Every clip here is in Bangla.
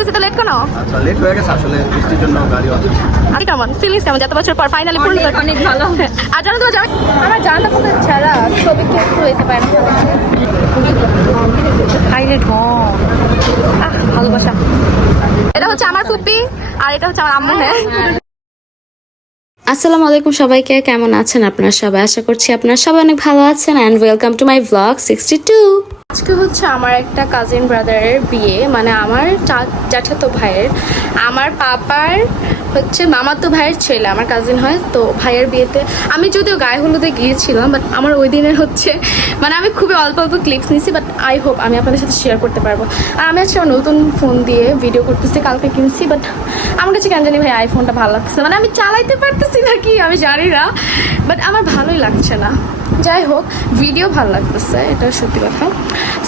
আসতেছি তো লেট কেন? আচ্ছা লেট হয়ে গেছে আসলে বৃষ্টির জন্য গাড়িও আছে। আর কেমন ফিলিংস কেমন যত বছর পর ফাইনালি পূর্ণ অনেক ভালো। আর জানো তো আমার জানা কথা ছাড়া ছবি কি একটু হইতে পারে না হাইলাইট ভালোবাসা। এটা হচ্ছে আমার ফুপি আর এটা হচ্ছে আমার আম্মু। হ্যাঁ আসসালামু আলাইকুম সবাইকে, কেমন আছেন আপনারা সবাই? আশা করছি আপনারা সবাই অনেক ভালো আছেন and welcome to my blog 62। আজকে হচ্ছে আমার একটা কাজিন ব্রাদারের বিয়ে, মানে আমার চাচাতো ভাইয়ের, আমার পাপার হচ্ছে মামাতো ভাইয়ের ছেলে, আমার কাজিন হয়। তো ভাইয়ের বিয়েতে আমি যদিও গায়ে হলুদে গিয়েছিলাম, বাট আমার ওই দিনের হচ্ছে মানে আমি খুবই অল্প অল্প ক্লিপস নিয়েছি, বাট আই হোপ আমি আপনাদের সাথে শেয়ার করতে পারবো। আর আমি আজকে আমার নতুন ফোন দিয়ে ভিডিও করতেছি, কালকে কিনছি, বাট আমার কাছে কেন জানি ভাই আইফোনটা ভালো লাগছে, মানে আমি চালাইতে পারতেছি না কি আমি জানি না, বাট আমার ভালোই লাগছে না। যাই হোক, ভিডিও ভালো লাগতেছে, এটা সত্যি কথা।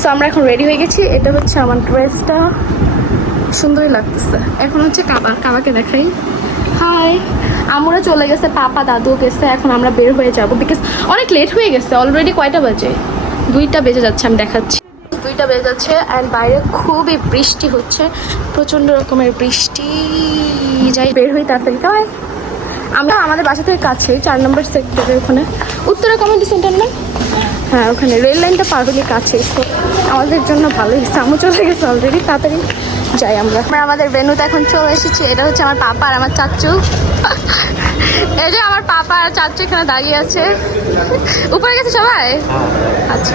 সো আমরা এখন রেডি হয়ে গেছি। এটা হচ্ছে আমার ড্রেসটা, সুন্দরই লাগতেছে। এখন হচ্ছে কাবাকে দেখাই। হাই, আমরা চলে গেছে, পাপা দাদু গেছে, এখন আমরা বের হয়ে যাব বিকজ অনেক লেট হয়ে গেছে অলরেডি। কয়টা বাজে? 2টা বেজে যাচ্ছে, আমি দেখাচ্ছি 2টা বেজে যাচ্ছে। অ্যান্ড বাইরে খুবই বৃষ্টি হচ্ছে, প্রচণ্ড রকমের বৃষ্টি। যাই বের হই তাড়াতাড়ি। তাই আমরা আমাদের বাসা থেকে কাছে 4 নম্বর সেক্টরের ওখানে, উত্তরা কমিউনিটি সেন্টার না? হ্যাঁ, ওখানে রেল লাইনটা পার হলে কাছে, তো আমাদের জন্য ভালোই। সামু চলে গেছে অলরেডি, তাড়াতাড়ি যাই আমরা। আমাদের ভেন্যুতে এখন চলে এসেছি। এটা হচ্ছে আমার পাপা আর আমার চাচু। এই যে আমার পাপা আর চাচু এখানে দাঁড়িয়ে আছে। উপরে গেছে সবাই? আচ্ছা,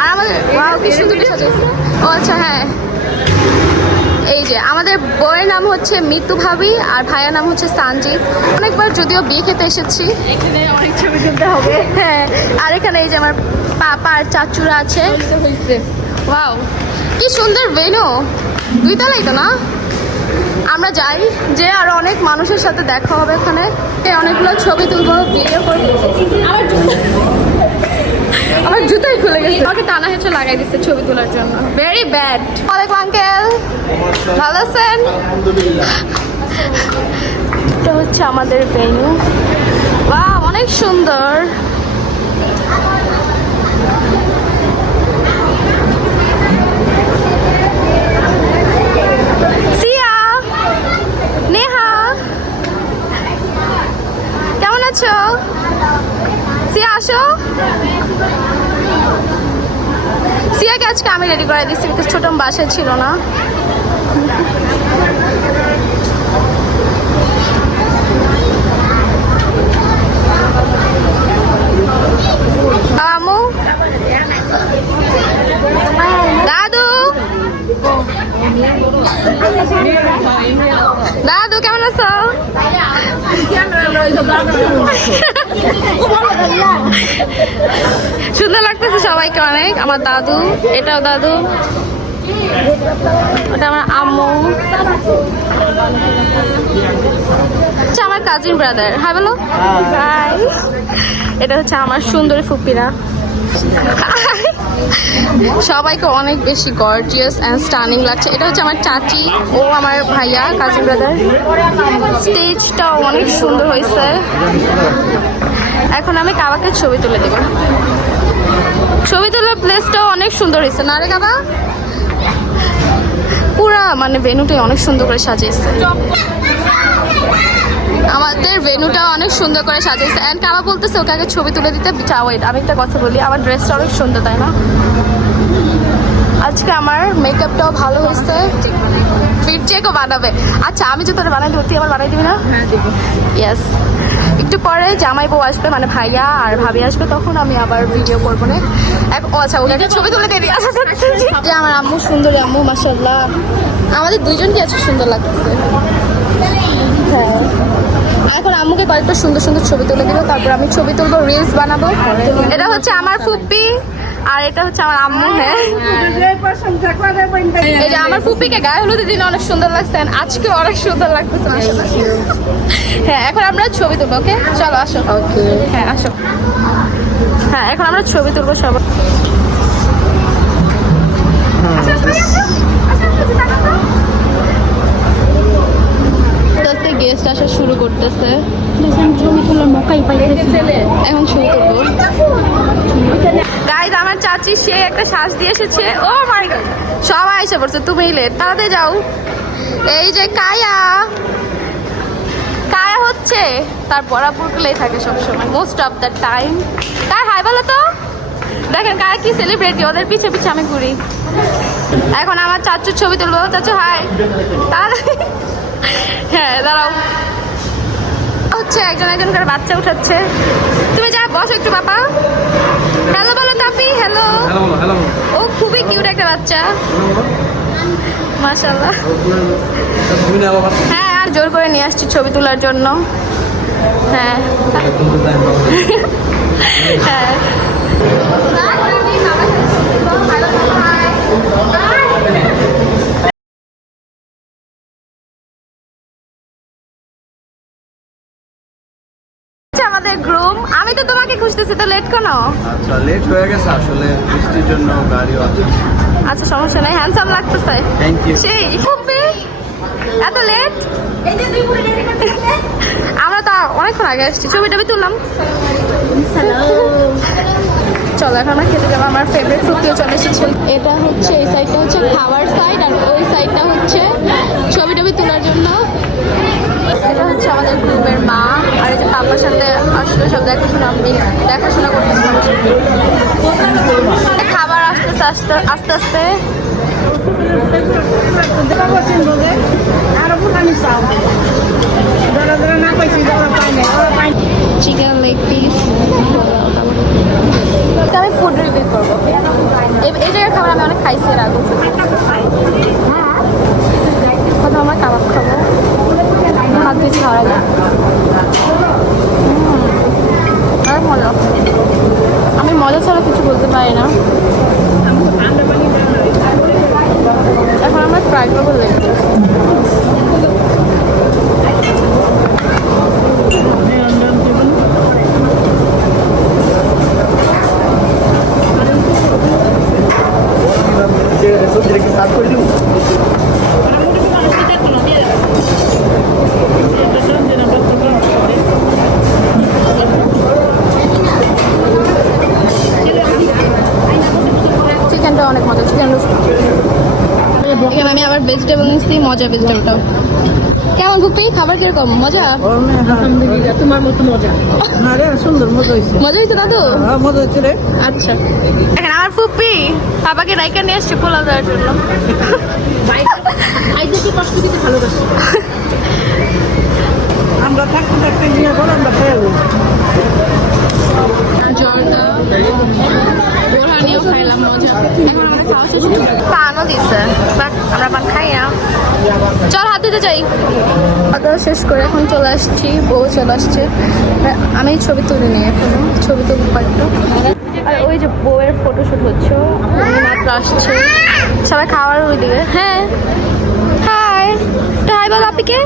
আর আমাদের কি সুন্দর সাজাইছে। ও আচ্ছা, হ্যাঁ, এই যে আমাদের বউয়ের নাম হচ্ছে মিতু ভাবি আর ভাইয়ের নাম হচ্ছে সানজিৎ। অনেকবার যদিও বিয়ে খেতে এসেছি, এখানে অনেক ছবি তুলতে হবে। হ্যাঁ, আর এখানে এই যে আমার পাপা আর চাচুরা আছে। ওয়াও, কি সুন্দর ভেন্যু, 2 তলাই তো না? আমরা যাই, যে আরো অনেক মানুষের সাথে দেখা হবে ওখানে, অনেকগুলো ছবি তুলবো, ভিডিও করবো। আমার জুতাই খুলে গেছে, আমাকে টানা হেঁচে লাগাই দিচ্ছে ছবি তোলার জন্য। Very bad. ওয়ালাইকুম আঙ্কেল, ভালো আছেন? এটা হচ্ছে আমাদের ভেন্যু। বাহ, অনেক সুন্দর। সিয়া, নেহা, কেমন আছো? সিয়া আসো। সিয়াকে আজকে আমি রেডি করে দিচ্ছি বিকজ ছোট বাসায় ছিল না। আমু, দাদু, দাদু কেমন আছো? সুন্দর লাগতেছে সবাইকে অনেক। আমার দাদু, এটাও দাদু, ওটা আমার আম্মু, আমার কাজিন ব্রাদার। হাই বলো। হাই। এটা হচ্ছে আমার সুন্দরী ফুপিরা। সবাইকে অনেক বেশি গর্জিয়াস অ্যান্ড স্টানিং লাগছে। এটা হচ্ছে আমার চাচি, ও আমার ভাইয়া, কাজিন ব্রাদার। স্টেজটাও অনেক সুন্দর হয়েছে। এখন আমি কাবাকে ছবি তুলে দেব। ছবি তোলার প্লেসটাও অনেক সুন্দর হয়েছে না রে কাবা? পুরা মানে ভেন্যুটাই অনেক সুন্দর করে সাজিয়েছে, আমাদের ভেন্যুটা অনেক সুন্দর করে সাজিয়েছে। অ্যান্ড কাবা বলতেছে ওকে আগে ছবি তুলে দিতে চাও। আমি একটা কথা বলি, আমার ড্রেসটা অনেক সুন্দর, তাই না? আজকে আমার মেকআপটাও ভালো হয়েছে। ফিট চেকও বানাবে। আচ্ছা, আমি যদি তোরা বানাই দেবো, তুই আবার বানাই দিবি না? হ্যাঁ, দিব। ইয়েস। একটু পরে জামাই বউ আসবে, মানে ভাইয়া আর ভাবি আসবে, তখন আমি আবার ভিডিও করবো না। ও আচ্ছা, ওনাকে ছবি তুলে দিয়ে দিই। যে আমার আম্মু, সুন্দরী আম্মু, মাশাআল্লাহ। আমাদের দুইজনকে আজকে সুন্দর লাগতেছে। হ্যাঁ, এখন আম্মুকে কয়েকটা সুন্দর সুন্দর ছবি তুলে দিল, তারপর আমি ছবি তুলবো, রিলস বানাবো। এটা হচ্ছে আমার ফুপি আর এটা হচ্ছে আমার আম্মু। হ্যাঁ, এই যে আমার ফুপিকে গায়ে হলুদের দিন অনেক সুন্দর লাগছে, আজকে অনেক সুন্দর লাগতেছে। হ্যাঁ, এখন আমরা ছবি তুলবো। ওকে, চলো আসো। ওকে, হ্যাঁ আসো। হ্যাঁ, এখন আমরা ছবি তুলবো সবাই। গেস্ট আসা শুরু করতেছে, এখন ছবি তুলবো। গাইজ, আমার চাচি সে একটা শ্বাস দিয়ে এসেছে। ও মাই গড, সবাই এসে পড়ছে, তুমি লেট, তাড়াতাড়ি যাও। এই যে কায়া হচ্ছে তার বরাবর গুলোই থাকে সবসময়, মোস্ট অফ দ্য টাইম। কার হাই বলো তো, দেখেন কার কি সেলিব্রিটি, ওদের পিছে পিছে আমি ঘুরি। এখন আমার চাচুর ছবি তুলবো, চাচু হাই, হ্যাঁ দাঁড়াও। হচ্ছে একজন একজন করে বাচ্চা উঠাচ্ছে, তুমি যা বসো একটু বাবা। হ্যালো বলো তাপি, হ্যালো। ও খুবই কিউট একটা বাচ্চা, মাশাআল্লাহ। হ্যাঁ আর জোর করে নিয়ে আসছি ছবি তোলার জন্য। হ্যাঁ হ্যাঁ আমাদের গ্রুম। আমি তো তোমাকে খুঁজতেছি, তো লেট কেন? আচ্ছা লেট হয়ে গেছে আসলে, বৃষ্টির জন্য গাড়িও আছে। আচ্ছা সমস্যা নাই, হ্যান্ডসাম লাগতেছে। Thank you. সেই খুবই এত লেট, আমরা তো অনেকক্ষণ আগে আসছি, ছবি টবি তুললাম। চলো এখন আমরা খেতে যাবো, আমার ফেভারিট ফুটিও চলে এসেছে। এটা হচ্ছে এই সাইডটা হচ্ছে খাওয়ার সাইড, আর ওই সাইডটা হচ্ছে ছবি টবি তোলার জন্য। এটা হচ্ছে আমাদের গ্রুপের মা, আর এই যে পাপার সাথে আসলে সব দেখাশোনা করতেছে। খাবার আসতেছে আস্তে আস্তে আস্তে। চিকেন লেগ পিস, আমি ফুড রিভিউ করবো। এই জায়গার খাবার আমি অনেক খাইছি এর আগে। প্রথমে আমার কাবাব খাবো, হাত দিয়ে খাওয়া যায়, আর মজা। আমি মজা ছাড়া কিছু বলতে পারি না। এখন আমরা ট্রাই করবো লেগ পিস। চিকেনটা অনেক মজা, চিকেন এখানে আমি আবার ভেজিটেবল নিচ্ছি, মজা ভেজিটেবলটাও। কেমন বুপি, খাবার কিরকম? মজা? আলহামদুলিল্লাহ, তোমার মতো মজা। আরে সুন্দর মজা হয়েছে। মজা হয়েছে দাদু? হ্যাঁ মজা হয়েছে রে। আচ্ছা এখন আমার ফুপি বাবাকে রাইকা নিয়ে আসছে পোলাও দেওয়ার জন্য। আইদেরকে কষ্ট দিতে ভালোবাসি। আমরা থাকতে থাকতে নিয়ে গেল, আমরা খেয়ে জর্দা বোরহানিও খাইলাম, মজা। এখন আমরা খাওয়া শেষ, পানও দিচ্ছে, বাট আমরা পান খাই না। চল হাত দিতে যাই। খাওয়া শেষ করে এখন চলে আসছি, বউ চলে আসছে। আমি ছবি তুলিনি এখনো, ছবি তুলব একটু। আর ওই যে বউয়ের ফটোশুট হচ্ছে, মাত্র আসছে। সবাই খাওয়ার ওই দিকে। হ্যাঁ হাই, তো হাই বল আপিকে।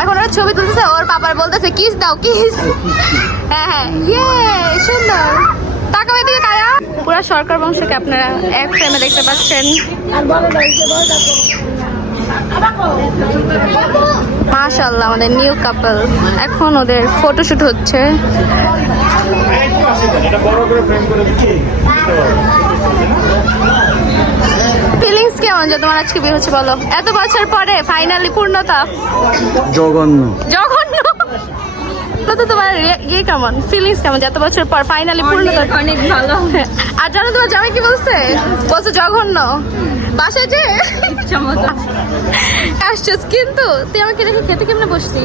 এখন ওরা ছবি তুলতেছে, ওর পাপার বলতেছে কিস দাও কিস। হ্যাঁ হ্যাঁ ইয়ে সুন্দর। তাকাও এদিকে কায়া। পুরা সরকার বংশকে আপনারা এক ফ্রেমে দেখতে পাচ্ছেন। মাশাআল্লাহ আমাদের নিউ কাপল, এখন ওদের ফটোশুট হচ্ছে। ফিলিংস কেমন যে তোমার আজকে বিয়ে হচ্ছে বলো? এত বছর পরে ফাইনালি পূর্ণতা। জঘন্য। জঘন্য তো তোমার ইয়ে কেমন, ফিলিংস কেমন যে এত বছর পর ফাইনালি পূর্ণতা? অনেক ভালো। আর জানো তোমার জামাই কি বলছে? বলছে জঘন্য। বাসায় যে আসছিস, কিন্তু তুই আমাকে দেখে খেতে কেমনে বসছি?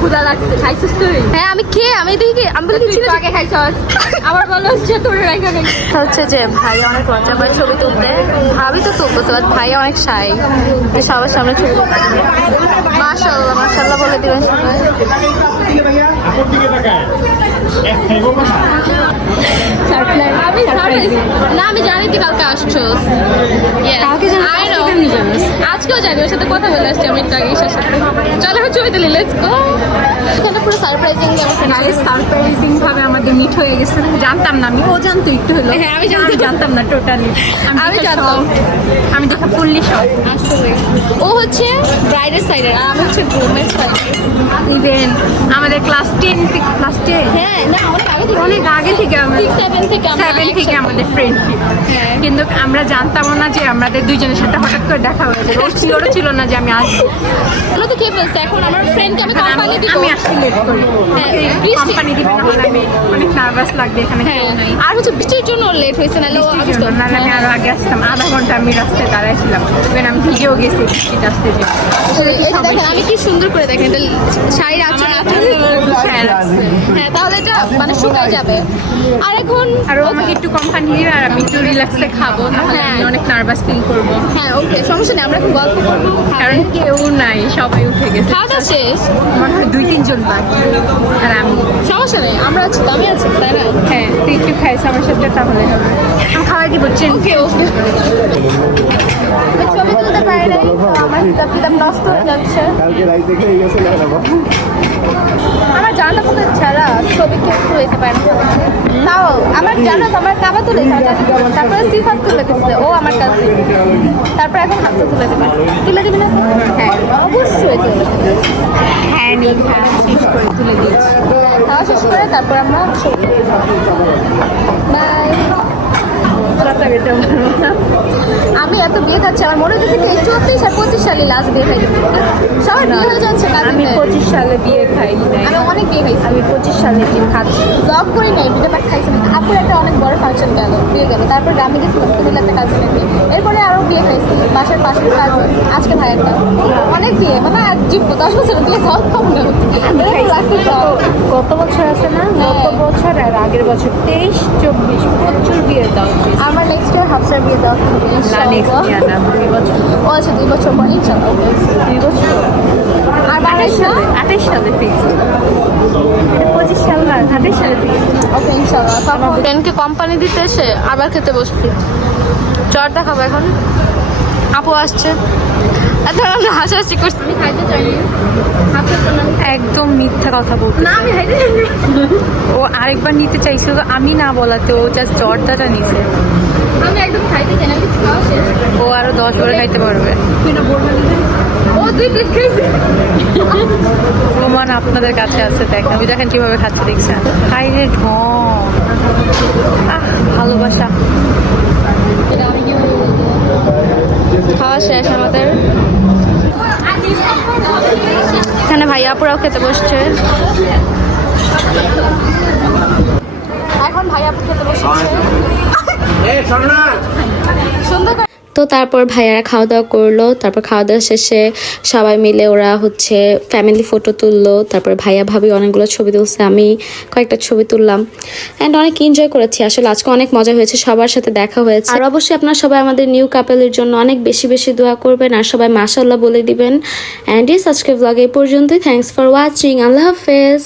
ক্ষুধা লাগছে, খাইছিস তুই? হ্যাঁ আমি খেয়ে আমি দেখি আমি বলেছি আগে খাইছস, আবার বলো হচ্ছে তোর রাইখা খাই। হচ্ছে যে ভাই অনেক লজ্জা পায় ছবি তুলতে, ভাবি তো তুলতেছে বাট ভাই অনেক শাই, সবার সামনে ছবি তুলতে। মাশাআল্লাহ মাশাআল্লাহ বলে দিবেন সবাই। না আমি জানি তুই কালকে আসছো, আজকেও জানি, ওর সাথে কথা বলে আসছি আমি একটু আগে ঈশার সাথে। চলো ছবি তুলি, লেটস গো। এখানে পুরো সারপ্রাইজিং ভাবে আমাদের সাথে মিট হয়ে গেছে, জানতাম না আমি, ও জানতো একটু হলো। হ্যাঁ, আমি জানতাম। জানতাম না টোটালি। আমি জানতাম। আমি দেখা ফুললি সব। আসলে ও হচ্ছে ব্রাইডের সাইডের আর আমি হচ্ছে গ্রুমের সাইডের। ইভেন আমাদের ক্লাস 10 থেকে হ্যাঁ না অনেক আগে থেকে আমরা 7 থেকে আমরা 7 থেকে একসাথে। আমাদের ফ্রেন্ডশিপ, হ্যাঁ। কিন্তু আমরা জানতাম না যে আমাদের দুইজনের সাথে হঠাৎ করে দেখা হয়ে যাবে। ও শিওরও ছিল না যে আমি আসবো। তাহলে তো কে বলছে এখন আমার ফ্রেন্ডকে আমি কোম্পানি দিব। আমি আসতে লেট করি, হ্যাঁ, বৃষ্টি। কোম্পানি দিবে না হলে আমি অনেক নার্ভাস লাগবে এখানে কেউ হ্যাঁ নাই। আর হচ্ছে বৃষ্টির জন্য লেট হয়েছে নাহলে ও বৃষ্টির আসতো। জন্য, নাহলে আমি আরো আগে আসতাম। আধা ঘন্টা আমি রাস্তায় দাঁড়াইছিলাম, ইভেন আমি ভিডিও গেছি বৃষ্টিতে আসতে যে। এটা দেখেন আমি কি সুন্দর করে দেখেন এটা শাড়ির আঁচল হ্যাঁ তাহলে এটা মানে শুকায় যাবে। আর এখন আর ও আমাকে একটু কোম্পানি দিবে আর আমি একটু রিল্যাক্সে খাবো, নাহলে আমি অনেক নার্ভাস ফিল করবো। হ্যাঁ ওকে সমস্যা নেই আমরা এখন গল্প করবো কারণ কেউ নাই, সবাই উঠে গেছে। খাওয়া দাওয়া শেষ মনে হয় 2-3 জন বাকি আর আমি। সমস্যা নেই আমরা আছি তো আমি আছি তাই না হ্যাঁ, তুই একটু খাইছ আমার সাথে, তাহলে হবে। আমি খাওয়াই দিব ট্রেন। ওকে ওকে ছবি তুলতে পারি নাই তো আমার হিসাব কিতাব নষ্ট হয়ে যাচ্ছে। কালকে রাইতে খেয়ে গেছে না আমার জানা মতো ছাড়া ছবি কেউ তুলতে পারে না। তাও আমার জানা আমার কাবা তুলে তারপরে সিফাত তুলে দিচ্ছে ও আমার কাছে, তারপর এখন হাতে তুলে দেবে। তুলে দিবি না? হ্যাঁ অবশ্যই তুলে দেবে। হ্যাঁ নি খাওয়া শেষ করে তুলে দিয়েছি। খাওয়া শেষ করে তারপর আমরা বাই। আমি এত বিয়ে খাচ্ছি আমার মনে হচ্ছে 24 আর 25 সালে লাস্ট বিয়ে খাই গেছে। সবার বিয়ে হয়ে যাচ্ছে আমি কাজে। 25 সালে বিয়ে খাই নাই, আমি অনেক বিয়ে খাইছি। আমি 25 সালে যে খাচ্ছি। ব্লগ করি নাই ভিডিও পাঠ খাইছি না। আপুর একটা অনেক বড় ফাংশন গেল বিয়ে গেল, তারপর গ্রামে গেছিলাম কুমিল্লাতে কাজিনের বিয়ে, এরপরে আরও বিয়ে খাইছি বাসার পাশের কাজ আজকে ভাইয়েরটা। অনেক বিয়ে মানে এক জীবন 10 বছর বিয়ে খাওয়া কম না গত বছর আছে না, গত বছর আর আগের বছর 23-24 প্রচুর বিয়ে দাও। আমার নেক্সট ইয়ার হাফসার বিয়ে দেওয়া হবে না নেক্সট ইয়ার না, 2 বছর। ও আচ্ছা 2 বছর পরে ইনশাআল্লাহ। 2 বছর আর 22 না 28 সালে ফিক্স, 25 সাল না 28 সালে ফিক্স। ওকে ইনশাআল্লাহ। তখন ফ্রেন্ডকে কোম্পানি দিতে এসে আবার খেতে বসছি। চট দেখাবো এখন, আপু আসছে। এখন আমরা হাসাহাসি করছি। আমি খাইতে চাইনি একদম মিথ্যা কথা বলতে। না আমি খাইতে চাইনি। ও আরেকবার নিতে চাইছিল, আমি না বলাতে ও জাস্ট জর্দাটা নিছে। আমি একদম খাইতে চাই না, আমি কিছু খাওয়া শেষ। ও আরো 10 বার খাইতে পারবে। ও 2 প্লেট খাইছে। প্রমাণ আপনাদের কাছে আছে, দেখেন ওই দেখেন কিভাবে খাচ্ছে, দেখছেন? হাইরে ঢং, ভালোবাসা। খাওয়া শেষ আমাদের। এখানে ভাইয়াপুরাও খেতে বসছে। এখন ভাইয়াপু খেতে বসছে সুন্দর করে। তো তারপর ভাইয়ারা খাওয়া দাওয়া করলো, তারপর খাওয়া দাওয়া শেষে সবাই মিলে ওরা হচ্ছে ফ্যামিলি ফটো তুললো, তারপর ভাইয়া ভাবি অনেকগুলো ছবি তুলছে, আমি কয়েকটা ছবি তুললাম অ্যান্ড অনেক এনজয় করেছি। আসলে আজকে অনেক মজা হয়েছে, সবার সাথে দেখা হয়েছে। আর অবশ্যই আপনারা সবাই আমাদের নিউ কাপেলের জন্য অনেক বেশি বেশি দোয়া করবেন আর সবাই মাশাআল্লাহ বলে দিবেন। অ্যান্ড আজকে ব্লগ এই পর্যন্তই। Thanks for watching. আল্লাহ হাফেজ।